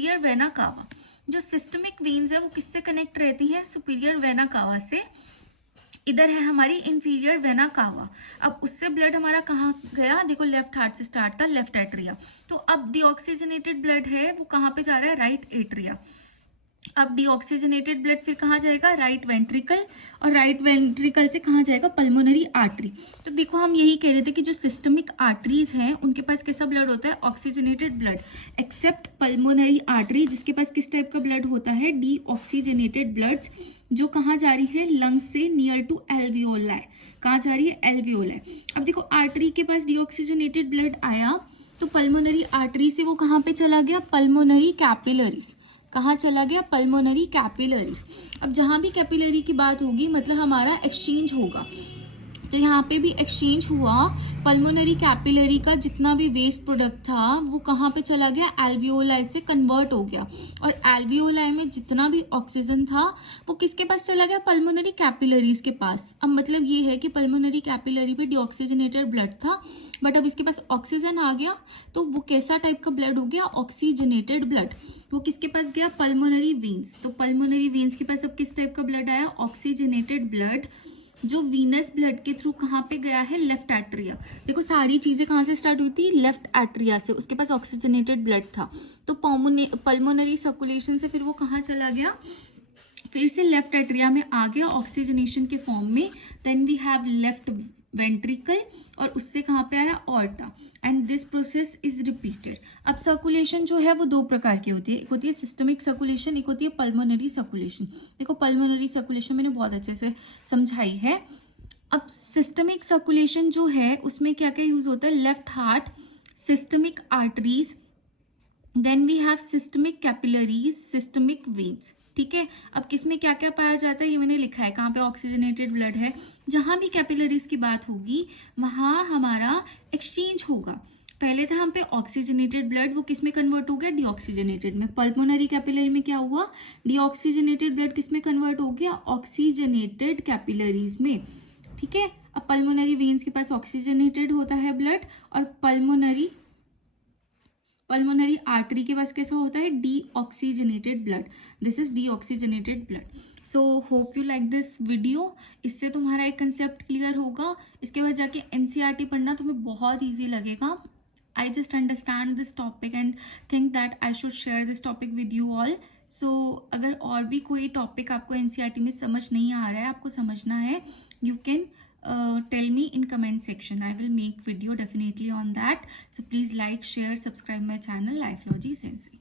Superior vena cava. जो systemic veins है वो किससे कनेक्ट रहती हैं? सुपीरियर वेना कावा से। इधर है हमारी इंफीरियर वेना कावा। अब उससे ब्लड हमारा कहाँ गया? देखो लेफ्ट हार्ट से स्टार्ट था, लेफ्ट एट्रिया। तो अब डीऑक्सीजनेटेड ब्लड है वो कहाँ पे जा रहा है? Right atria. अब डीऑक्सीजनेटेड ब्लड फिर कहाँ जाएगा? राइट वेंट्रिकल, और राइट वेंट्रिकल से कहाँ जाएगा? Pulmonary artery. तो देखो हम यही कह रहे थे कि जो सिस्टमिक आर्टरीज हैं उनके पास कैसा ब्लड होता है? Oxygenated blood, accept pulmonary artery जिसके पास किस टाइप का ब्लड होता है? डीऑक्सीजनेटेड ब्लड, जो कहाँ जा रही है? लंग्स से नियर टू एल्वियोलाई। कहाँ जा रही है? एल्वियोलाई। अब देखो आर्टरी के पास डीऑक्सीजनेटेड ब्लड आया तो पल्मोनरी आर्टरी से वो कहाँ पे चला गया? Pulmonary capillaries. कहाँ चला गया? Pulmonary capillaries. अब जहाँ भी कैपिलरी की बात होगी मतलब हमारा एक्सचेंज होगा, तो यहाँ पे भी एक्सचेंज हुआ। पल्मोनरी कैपिलरी का जितना भी वेस्ट प्रोडक्ट था वो कहाँ पे चला गया? एल्वियोलाई से कन्वर्ट हो गया, और एल्वियोलाई में जितना भी ऑक्सीजन था वो किसके पास चला गया? पल्मोनरी कैपिलरीज के पास। अब मतलब ये है कि पल्मोनरी कैपिलरी पे डीऑक्सीजनेटेड ब्लड था, बट अब इसके पास ऑक्सीजन आ गया तो वो कैसा टाइप का ब्लड हो गया? Oxygenated blood. वो किसके पास गया? Pulmonary veins. तो पल्मोनरी वेन्स के पास अब किस टाइप का ब्लड आया? ऑक्सीजनेटेड ब्लड, जो वीनस ब्लड के थ्रू कहाँ पे गया है? Left atria. देखो सारी चीजें कहाँ से स्टार्ट हुई थी? लेफ्ट एट्रिया से। उसके पास ऑक्सीजनेटेड ब्लड था तो पल्मोनरी सर्कुलेशन से फिर वो कहाँ चला गया? फिर से लेफ्ट एट्रिया में आ गया ऑक्सीजनेशन के फॉर्म में। Then we have left ventricle, और उससे कहाँ पे आया? Aorta, and this process is repeated. अब सर्कुलेशन जो है वो दो प्रकार की होती है, एक होती है सिस्टमिक सर्कुलेशन, एक होती है पल्मोनरी सर्कुलेशन। देखो पल्मोनरी सर्कुलेशन मैंने बहुत अच्छे से समझाई है। अब सिस्टमिक सर्कुलेशन जो है उसमें क्या क्या यूज होता है? Left heart, systemic arteries, then we have systemic capillaries, systemic veins. ठीक है, अब किसमें क्या क्या पाया जाता है ये मैंने लिखा है, कहाँ पे ऑक्सीजनेटेड ब्लड है। जहां भी कैपिलरीज की बात होगी वहां हमारा एक्सचेंज होगा। पहले था हम पे ऑक्सीजनेटेड ब्लड, वो किस में कन्वर्ट हो गया? डीऑक्सीजनेटेड में। पल्मोनरी कैपिलरी में क्या हुआ? डीऑक्सीजनेटेड ब्लड किस में कन्वर्ट हो गया? ऑक्सीजनेटेड कैपिलरीज में। ठीक है, अब पल्मोनरी वेन्स के पास ऑक्सीजनेटेड होता है ब्लड, और पल्मोनरी आर्टरी के पास कैसा होता है? Deoxygenated blood. This is deoxygenated blood. So hope you like this video. इससे तुम्हारा एक कंसेप्ट क्लियर होगा। इसके बाद जाके एनसीईआरटी पढ़ना तुम्हें बहुत ईजी लगेगा। I just understand this topic and think that I should share this topic with you all. So अगर और भी कोई टॉपिक आपको एनसीईआरटी में समझ नहीं आ रहा है, आपको समझना है, you can tell me in comment section. I will make video definitely on that. So please like, share, subscribe my channel Lifelogy Sensei.